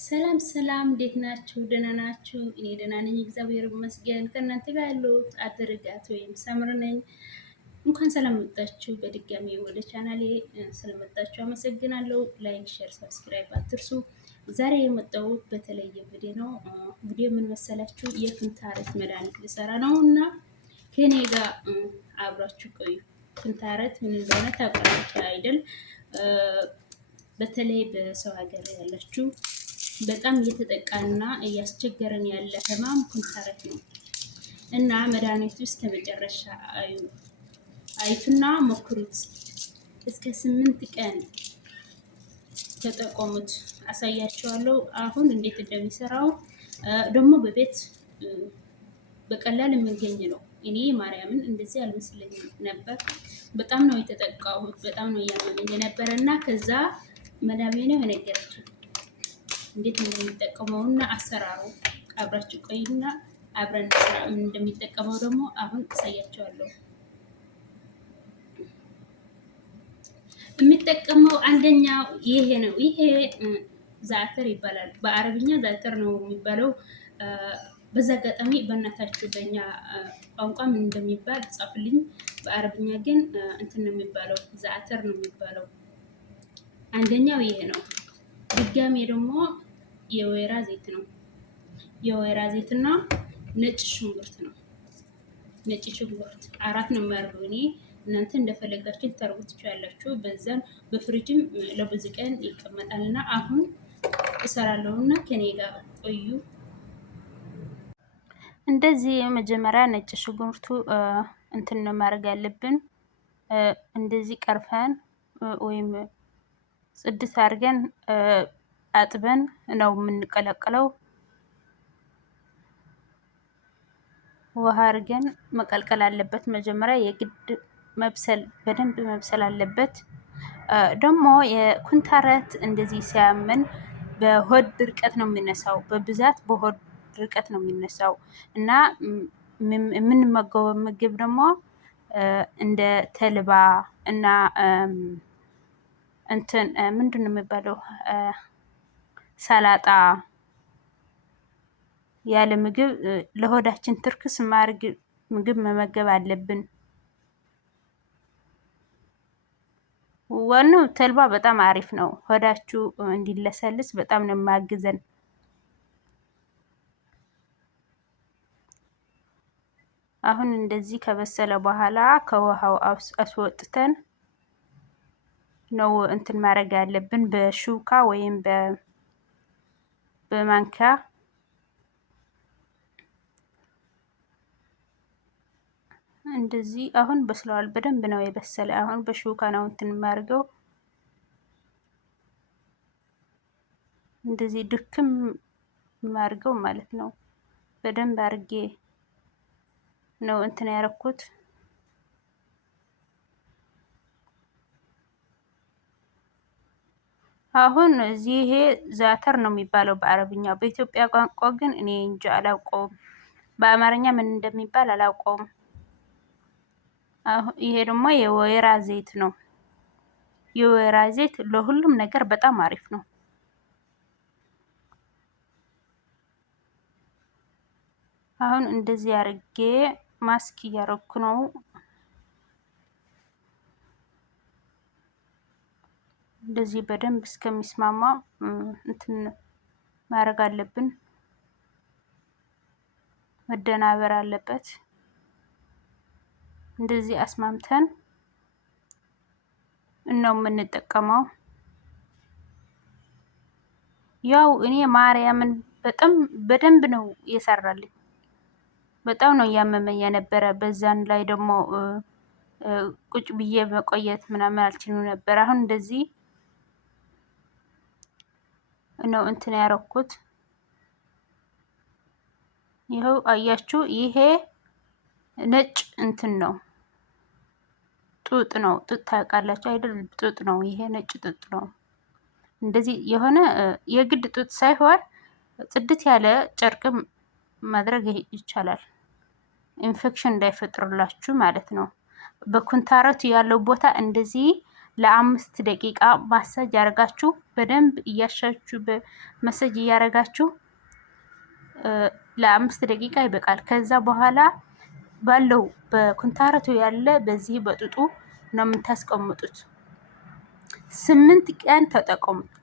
ሰላም ሰላም፣ እንዴት ናችሁ? ደህና ናችሁ? እኔ ደህና ነኝ፣ እግዚአብሔር ይመስገን። ከእናንተ ጋር ያለው አደረጋት ወይም ሰምር ነኝ። እንኳን ሰላም መጣችሁ በድጋሚ ወደ ቻናሌ። ስለመጣችሁ አመሰግናለሁ። ላይክ፣ ሼር፣ ሰብስክራይብ አትርሱ። ዛሬ የመጣሁት በተለየ ቪዲዮ ነው። ቪዲዮ ምን መሰላችሁ? የክንታረት መድኃኒት ልሰራ ነው እና ከኔ ጋር አብራችሁ ቆዩ። ክንታረት ምን እንደሆነ ታውቃላችሁ አይደል? በተለይ በሰው ሀገር ያላችሁ በጣም እየተጠቃና እያስቸገረን ያለ ህማም ኩንታረት ነው እና መድኃኒቱ እስከ መጨረሻ አይቱና ሞክሩት። እስከ 8 ቀን ተጠቀሙት። አሳያችኋለሁ አሁን እንዴት እንደሚሰራው። ደግሞ በቤት በቀላል የሚገኝ ነው። እኔ ማርያምን እንደዚህ አልመስለኝም ነበር። በጣም ነው የተጠቃሁት። በጣም ነው እያመመኝ የነበረ እና ከዛ መዳሜ ነው የነገረችኝ እንዴት እንደሚጠቀመውና አሰራሩ። አብራችሁ ቆይና አብረን ስራ ምን እንደሚጠቀመው ደግሞ አሁን አሳያቸዋለሁ። የሚጠቀመው አንደኛው ይሄ ነው። ይሄ ዛተር ይባላል። በአረብኛ ዛተር ነው የሚባለው። በዛ አጋጣሚ በእናታችሁ በእኛ ቋንቋ ምን እንደሚባል ጻፉልኝ። በአረብኛ ግን እንትን ነው የሚባለው፣ ዛተር ነው የሚባለው። አንደኛው ይሄ ነው። ድጋሜ ደግሞ የወይራ ዘይት ነው። የወይራ ዘይትና ነጭ ሽንኩርት ነው። ነጭ ሽንኩርት 4 ነው የሚያደርገው። እኔ እናንተ እንደፈለጋችሁ ልታርጉት ትችላላችሁ። በዛን በፍሪጅም ለብዙ ቀን ይቀመጣልና አሁን እሰራለሁና ከኔ ጋር ቆዩ። እንደዚህ መጀመሪያ ነጭ ሽንኩርቱ እንትን ነው ማድረግ ያለብን። እንደዚህ ቀርፈን ወይም ጽድት አድርገን አጥበን ነው የምንቀለቅለው። ውሃ አድርገን መቀልቀል አለበት። መጀመሪያ የግድ መብሰል በደንብ መብሰል አለበት። ደግሞ የኩንታረት እንደዚህ ሲያመን በሆድ ድርቀት ነው የሚነሳው። በብዛት በሆድ ድርቀት ነው የሚነሳው እና የምንመገበው ምግብ ደግሞ እንደ ተልባ እና እንትን ምንድን ነው የሚባለው ሰላጣ ያለ ምግብ ለሆዳችን ትርክስ ማርግ ምግብ መመገብ አለብን። ዋናው ተልባ በጣም አሪፍ ነው። ሆዳችሁ እንዲለሰልስ በጣም ነው የሚያግዘን። አሁን እንደዚህ ከበሰለ በኋላ ከውሃው አስወጥተን ነው እንትን ማድረግ ያለብን በሹካ ወይም በማንኪያ። እንደዚህ አሁን በስለዋል። በደንብ ነው የበሰለ። አሁን በሹካ ነው እንትን የማደርገው። እንደዚህ ድክም የማደርገው ማለት ነው። በደንብ አድርጌ ነው እንትን ያረኩት። አሁን እዚህ ይሄ ዛተር ነው የሚባለው በአረብኛ። በኢትዮጵያ ቋንቋ ግን እኔ እንጃ አላውቀውም። በአማርኛ ምን እንደሚባል አላውቀውም። ይሄ ደግሞ የወይራ ዘይት ነው። የወይራ ዘይት ለሁሉም ነገር በጣም አሪፍ ነው። አሁን እንደዚህ አድርጌ ማስክ እያረኩ ነው። እንደዚህ በደንብ እስከሚስማማ እንትን ማድረግ አለብን። መደናበር አለበት። እንደዚህ አስማምተን ነው የምንጠቀመው። ያው እኔ ማርያምን በጣም በደንብ ነው የሰራልኝ። በጣም ነው ያመመኝ የነበረ። በዛን ላይ ደግሞ ቁጭ ብዬ መቆየት ምናምን አልችልም ነበር። አሁን እንደዚህ ነው እንትን ያረኩት። ይኸው አያችሁ፣ ይሄ ነጭ እንትን ነው፣ ጡጥ ነው። ጡጥ ታውቃላችሁ አይደል? ጡጥ ነው ይሄ፣ ነጭ ጡጥ ነው። እንደዚህ የሆነ የግድ ጡጥ ሳይሆን ጽድት ያለ ጨርቅም ማድረግ ይቻላል። ኢንፌክሽን እንዳይፈጥርላችሁ ማለት ነው። በኩንታረቱ ያለው ቦታ እንደዚህ ለአምስት ደቂቃ ማሳጅ ያደርጋችሁ በደንብ እያሻችሁ በመሰጅ እያደረጋችሁ ለ5 ደቂቃ ይበቃል። ከዛ በኋላ ባለው በኩንታረቱ ያለ በዚህ በጥጡ ነው የምታስቀምጡት። 8 ቀን ተጠቀሙት።